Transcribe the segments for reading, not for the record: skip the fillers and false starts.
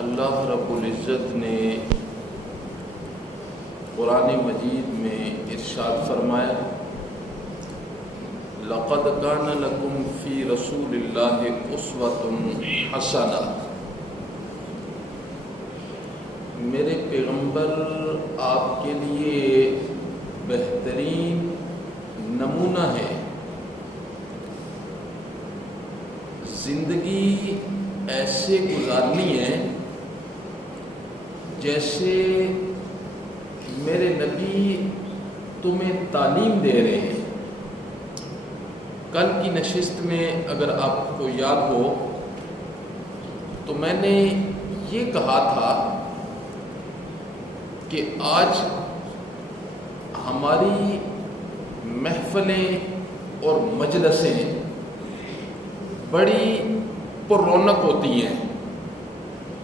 اللہ رب العزت نے قرآن مجید میں ارشاد فرمایا لقد کان لکم فی رسول اللہ اسوۃ حسنہ، میرے پیغمبر آپ کے لیے بہترین نمونہ ہے۔ زندگی ایسے گزارنی ہے جیسے میرے نبی تمہیں تعلیم دے رہے ہیں۔ کل کی نشست میں اگر آپ کو یاد ہو تو میں نے یہ کہا تھا کہ آج ہماری محفلیں اور مجلسیں بڑی پر رونق ہوتی ہیں،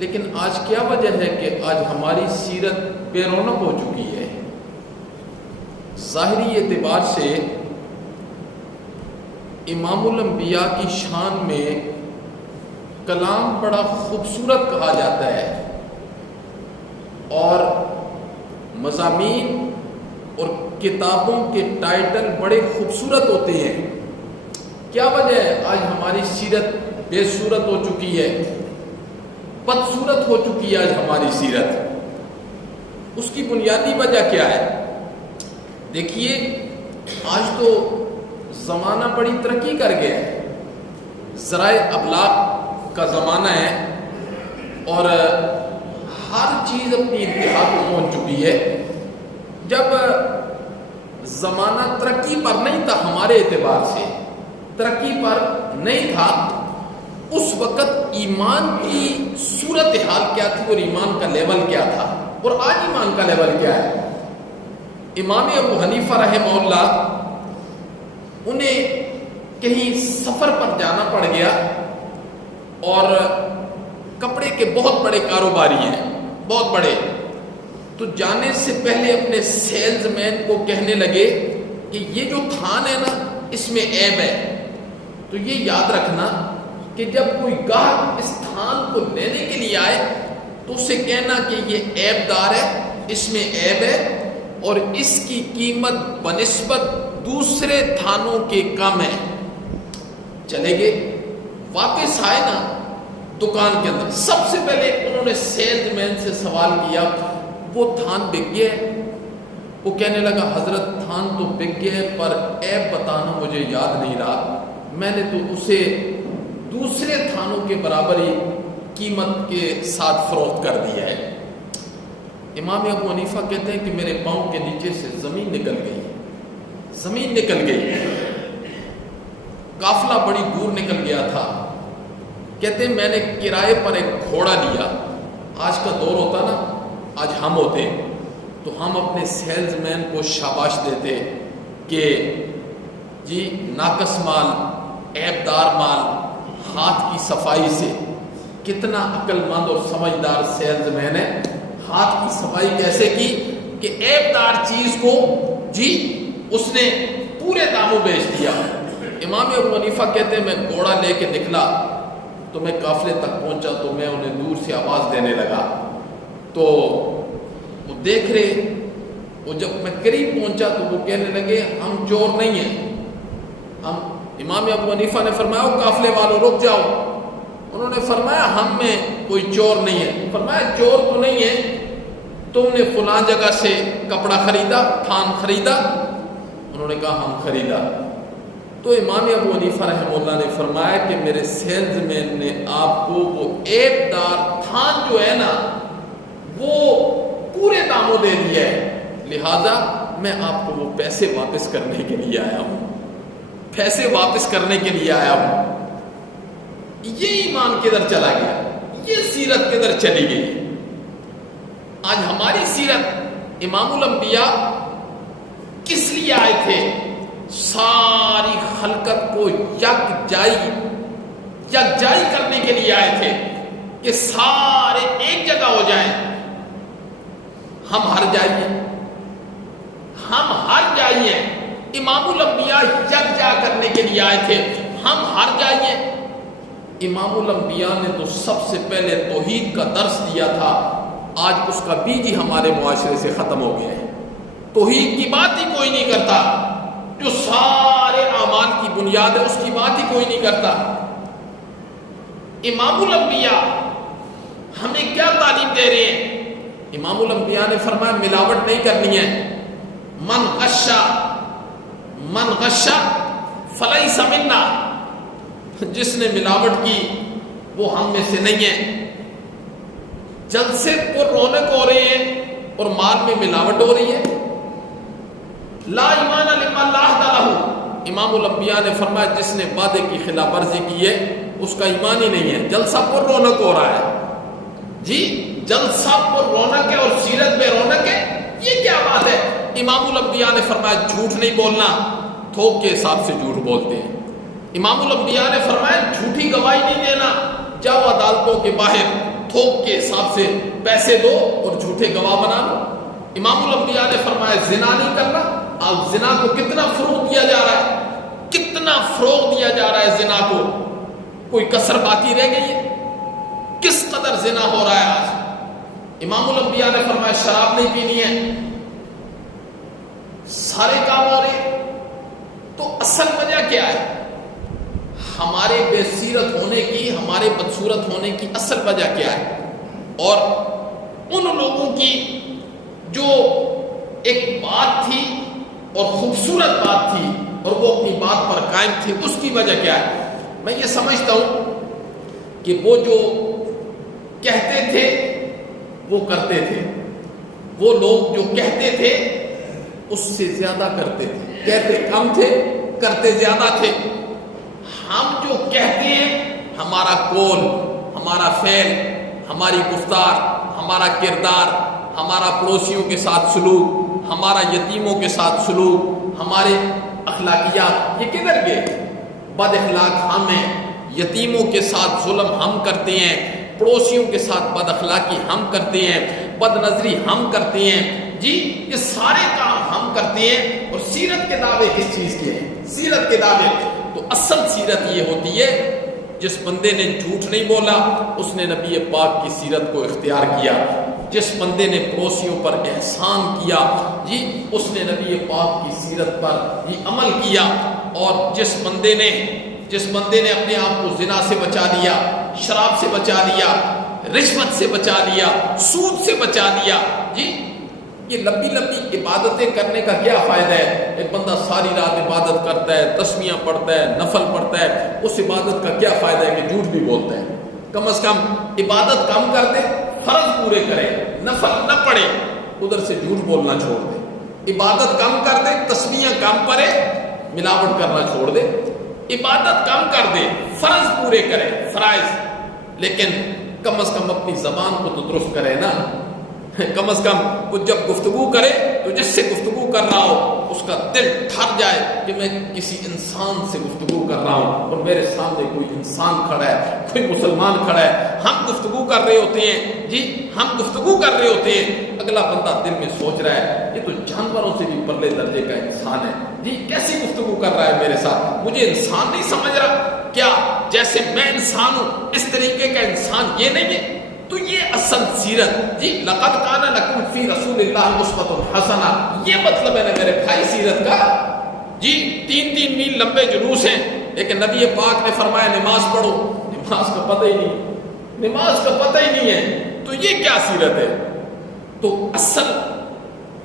لیکن آج کیا وجہ ہے کہ آج ہماری سیرت بے رونق ہو چکی ہے؟ ظاہری اعتبار سے امام الانبیاء کی شان میں کلام بڑا خوبصورت کہا جاتا ہے اور مضامین اور کتابوں کے ٹائٹل بڑے خوبصورت ہوتے ہیں۔ کیا وجہ ہے آج ہماری سیرت بے صورت ہو چکی ہے، بدصورت ہو چکی ہے آج ہماری سیرت؟ اس کی بنیادی وجہ کیا ہے؟ دیکھیے، آج تو زمانہ بڑی ترقی کر گیا ہے، ذرائع ابلاغ کا زمانہ ہے اور ہر چیز اپنی انتہا کو پہنچ چکی ہے۔ جب زمانہ ترقی پر نہیں تھا، ہمارے اعتبار سے ترقی پر نہیں تھا، اس وقت ایمان کی صورتحال کیا تھی اور ایمان کا لیول کیا تھا، اور آج ایمان کا لیول کیا ہے؟ امام ابو حنیفہ رحمہ اللہ، انہیں کہیں سفر پر جانا پڑ گیا اور کپڑے کے بہت بڑے کاروباری ہیں، بہت بڑے، تو جانے سے پہلے اپنے سیلز مین کو کہنے لگے کہ یہ جو تھان ہے نا، اس میں عیب ہے، تو یہ یاد رکھنا کہ جب کوئی گاہک اس تھان کو لینے کے لیے آئے تو اسے کہنا کہ یہ عیب دار ہے، اس میں عیب ہے اور اس کی قیمت بنسبت دوسرے تھانوں کے کم ہے۔ چلے گئے، واپس آئے نا دکان کے اندر، سب سے پہلے انہوں نے سیلز مین سے سوال کیا وہ تھان بک گیا ہے؟ وہ کہنے لگا حضرت تھان تو بک گیا ہے پر عیب بتانا مجھے یاد نہیں رہا، میں نے تو اسے دوسرے تھانوں کے برابر ہی قیمت کے ساتھ فروخت کر دیا ہے۔ امام ابو حنیفہ کہتے ہیں کہ میرے پاؤں کے نیچے سے زمین نکل گئی، زمین نکل گئی، قافلہ بڑی دور نکل گیا تھا۔ کہتے ہیں میں نے کرائے پر ایک گھوڑا لیا، آج کا دور ہوتا نا، آج ہم ہوتے تو ہم اپنے سیلز مین کو شاباش دیتے کہ جی ناقص مال، عیب دار مال، ہاتھ کی صفائی سے، کتنا عقل مند اور سمجھدار سیلز مین ہے، ہاتھ کی صفائی کیسے کی کہ عیب دار چیز کو جی اس نے پورے داموں بیچ دیا۔ امام ابو حنیفہ کہتے ہیں میں گھوڑا لے کے نکلا تو میں قافلے تک پہنچا تو میں انہیں دور سے آواز دینے لگا، تو وہ دیکھ رہے، وہ جب میں قریب پہنچا تو وہ کہنے لگے ہم چور نہیں ہیں، ہم۔ امام ابو حنیفہ نے فرمایا قافلے والوں رک جاؤ، انہوں نے فرمایا ہم میں کوئی چور نہیں ہے۔ فرمایا چور تو نہیں ہے، تم نے فلاں جگہ سے کپڑا خریدا، تھان خریدا؟ انہوں نے کہا ہم خریدا۔ تو امام ابو حنیفہ رحمہ اللہ نے فرمایا کہ میرے سیلز مین نے آپ کو وہ عیب دار تھان جو ہے نا وہ پورے داموں دے دیا ہے، لہذا میں آپ کو وہ پیسے واپس کرنے کے لیے آیا ہوں، پیسے واپس کرنے کے لیے آیا ہوں۔ یہ ایمان کدھر چلا گیا؟ یہ سیرت کدھر چلی گئی؟ آج ہماری سیرت امام الانبیاء کس لیے آئے تھے؟ ساری خلقت کو یکجائی کرنے کے لیے آئے تھے کہ سارے ایک جگہ ہو جائیں، ہم ہر جائیے، ہم ہر جائیے۔ امام الانبیاء یکجا کرنے کے لیے آئے تھے، ہم ہر جائیے۔ امام الانبیاء نے تو سب سے پہلے توحید کا درس دیا تھا، آج اس کا بیج ہی ہمارے معاشرے سے ختم ہو گیا ہے۔ توحید کی بات ہی کوئی نہیں کرتا، جو سارے اعمال کی بنیاد ہے اس کی بات ہی کوئی نہیں کرتا۔ امام الانبیاء ہمیں کیا تعلیم دے رہے ہیں؟ امام الانبیاء نے فرمایا ملاوٹ نہیں کرنی ہے۔ من غش فلیس منا، جس نے ملاوٹ کی وہ ہم میں سے نہیں ہے۔ جلسے پر رونق ہو رہے ہیں اور مال میں ملاوٹ ہو رہی ہے۔ لا ایمان لمن لا عہد لہ، امام الانبیاء نے فرمایا جس نے وعدے کی خلاف ورزی کی ہے اس کا ایمان ہی نہیں ہے۔ جلسہ پر رونق ہو رہا ہے جی، جلسہ پر رونق ہے اور سیرت بے رونق ہے، یہ کیا بات ہے؟ امام الانبیاء نے فرمایا جھوٹ نہیں بولنا، تھوک کے حساب سے جھوٹ بولتے ہیں۔ امام الانبیاء نے فرمایا جھوٹی گواہی نہیں دینا، جاؤ عدالتوں کے باہر تھوک کے حساب سے پیسے دو اور جھوٹے گواہ بنا لو۔ امام الانبیاء نے فرمایا زنا نہیں کرنا۔ اب زنا کو کتنا فروغ دیا جا رہا ہے، کتنا فروغ دیا جا رہا ہے زنا کو، کوئی کسر باقی رہ گئی ہے؟ کس قدر زنا ہو رہا ہے آج۔ امام الانبیاء نے فرمایا شراب نہیں پینی ہے، سارے کام ہو رہے ہیں۔ تو اصل وجہ کیا ہے؟ ہمارے بے سیرت ہونے کی، ہمارے بدصورت ہونے کی اصل وجہ کیا ہے؟ اور ان لوگوں کی جو ایک بات تھی اور خوبصورت بات تھی اور وہ اپنی بات پر قائم تھی، اس کی وجہ کیا ہے؟ میں یہ سمجھتا ہوں کہ وہ جو کہتے تھے وہ کرتے تھے، وہ لوگ جو کہتے تھے اس سے زیادہ کرتے تھے، کہتے کم تھے کرتے زیادہ تھے۔ ہم جو کہتے ہیں، ہمارا قول، ہمارا فعل، ہماری گفتار، ہمارا کردار، ہمارا پڑوسیوں کے ساتھ سلوک، ہمارا یتیموں کے ساتھ سلوک، ہمارے اخلاقیات، یہ کدھر گئے؟ بد اخلاق ہم ہیں، یتیموں کے ساتھ ظلم ہم کرتے ہیں، پڑوسیوں کے ساتھ بد اخلاقی ہم کرتے ہیں، بد نظری ہم کرتے ہیں جی، یہ سارے کام ہم کرتے ہیں۔ اور سیرت کے دعوے کس چیز کے ہیں؟ سیرت کے دعوے تو اصل سیرت یہ ہوتی ہے، جس بندے نے جھوٹ نہیں بولا اس نے نبی پاک کی سیرت کو اختیار کیا، جس بندے نے پڑوسیوں پر احسان کیا جی اس نے نبی پاک کی سیرت پر یہ عمل کیا، اور جس بندے نے اپنے آپ کو زنا سے بچا لیا، شراب سے بچا لیا، رشوت سے بچا لیا، سود سے بچا لیا جی، یہ لمبی لمبی عبادتیں کرنے کا کیا فائدہ ہے؟ ایک بندہ ساری رات عبادت کرتا ہے، تسبیحاں پڑھتا ہے، نفل پڑھتا ہے، اس عبادت کا کیا فائدہ ہے کہ جھوٹ بھی بولتا ہے؟ کم از کم عبادت کم کر دے، فرض پورے کرے، نفل نہ پڑھے، ادھر سے جھوٹ بولنا چھوڑ دے۔ عبادت کم کر دے، تسبیحاں کم پڑھے، ملاوٹ کرنا چھوڑ دے۔ عبادت کم کر دے، فرض پورے کرے، فرائض، لیکن کم از کم اپنی زبان کو تو درست کرے نا۔ کم از کم وہ جب گفتگو کرے تو جس سے گفتگو کر رہا ہو اس کا دل ٹھر جائے کہ میں کسی انسان سے گفتگو کر رہا ہوں اور میرے سامنے کوئی انسان کھڑا ہے، کوئی مسلمان کھڑا ہے، ہم گفتگو کر رہے ہوتے ہیں جی، ہم گفتگو کر رہے ہوتے ہیں، اگلا بندہ دل میں سوچ رہا ہے یہ تو جانوروں سے بھی پرلے درجے کا انسان ہے جی، کیسی گفتگو کر رہا ہے میرے ساتھ، مجھے انسان نہیں سمجھ رہا کیا؟ جیسے میں انسان ہوں اس طریقے کا انسان یہ نہیں ہے۔ تو یہ اصل سیرت جی، لقد کان لکم فی رسول اللہ اسوۃ حسنہ، یہ مطلب ہے نا میرے بھائی سیرت کا جی۔ 3 میل لمبے جلوس ہیں لیکن نبی پاک نے فرمایا نماز پڑھو، نماز کا پتہ ہی نہیں، نماز کا پتہ ہی نہیں ہے، تو یہ کیا سیرت ہے؟ تو اصل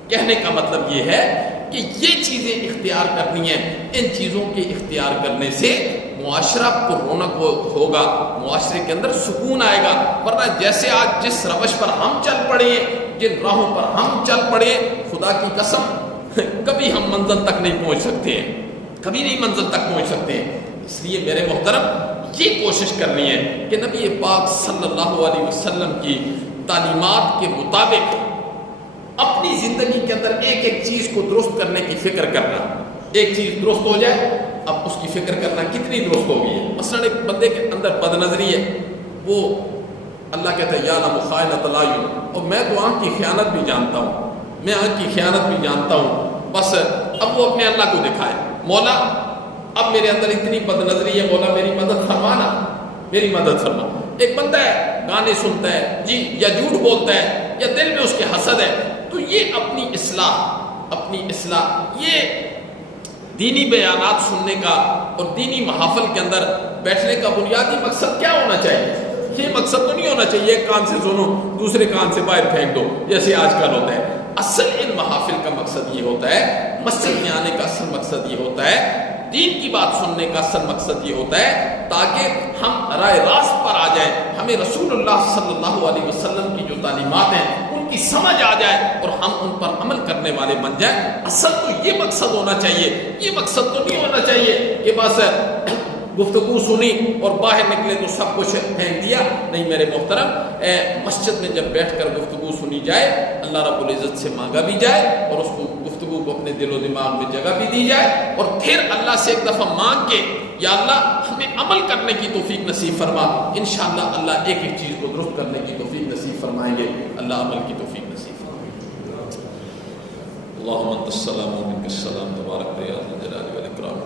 کہنے کا مطلب یہ ہے کہ یہ چیزیں اختیار کرنی ہیں، ان چیزوں کے اختیار کرنے سے معاشرہ پر رونق ہوگا، معاشرے کے اندر سکون آئے گا۔ ورنہ جیسے آج جس روش پر ہم چل پڑے ہیں، جن راہوں پر ہم چل پڑے، خدا کی قسم کبھی ہم منزل تک نہیں پہنچ سکتے ہیں، کبھی نہیں منزل تک پہنچ سکتے ہیں۔ اس لیے میرے محترم یہ کوشش کرنی ہے کہ نبی پاک صلی اللہ علیہ وسلم کی تعلیمات کے مطابق اپنی زندگی کے اندر ایک ایک چیز کو درست کرنے کی فکر کرنا۔ ایک چیز درست ہو جائے، اب اس کی فکر کرنا کتنی درست ہوگی ہے۔ مثلا ایک بندے کے اندر بد نظری ہے، وہ اللہ کہتا ہے یعلم خائنۃ الاعین، اور میں تو آنکھ کی خیانت بھی جانتا ہوں، میں آنکھ کی خیانت بھی جانتا ہوں، بس اب وہ اپنے اللہ کو دکھائے، مولا اب میرے اندر اتنی بد نظری ہے، مولا میری مدد فرمانا، میری مدد فرما. ایک بندہ ہے گانے سنتا ہے جی یا جھوٹ بولتا ہے یا دل میں اس کے حسد ہے, تو یہ اپنی اصلاح یہ دینی بیانات سننے کا اور دینی محافل کے اندر بیٹھنے کا بنیادی مقصد کیا ہونا چاہیے؟ یہ مقصد تو نہیں ہونا چاہیے ایک کان سے سنو دوسرے کان سے باہر پھینک دو جیسے آج کل ہوتا ہے. اصل ان محافل کا مقصد یہ ہوتا ہے, مسجد میں آنے کا اصل مقصد یہ ہوتا ہے, دین کی بات سننے کا اصل مقصد یہ ہوتا ہے تاکہ ہم رائے راست پر آ جائیں, ہمیں رسول اللہ صلی اللہ علیہ وسلم کی جو تعلیمات ہیں ان کی سمجھ آ جائے اور ہم ان پر عمل کرنے والے بن جائیں. اصل تو یہ مقصد ہونا چاہیے, یہ مقصد تو نہیں ہونا چاہیے کہ بس گفتگو سنی اور باہر نکلے تو سب کچھ پھینک دیا. نہیں میرے محترم, مسجد میں جب بیٹھ کر گفتگو سنی جائے, اللہ رب العزت سے مانگا بھی جائے اور اس کو گفتگو کو اپنے دل و دماغ میں جگہ بھی دی جائے, اور پھر اللہ سے ایک دفعہ مانگ کے یا اللہ ہمیں عمل کرنے کی توفیق نصیب فرما. انشاءاللہ اللہ ایک ایک چیز کو درست کرنے کی توفیق نصیب فرمائیں گے. اللہ عمل کی توفیق نصیب فرمائے. اللہم انت السلام و منک السلام تبارک یا ذا الجلال والاکرام.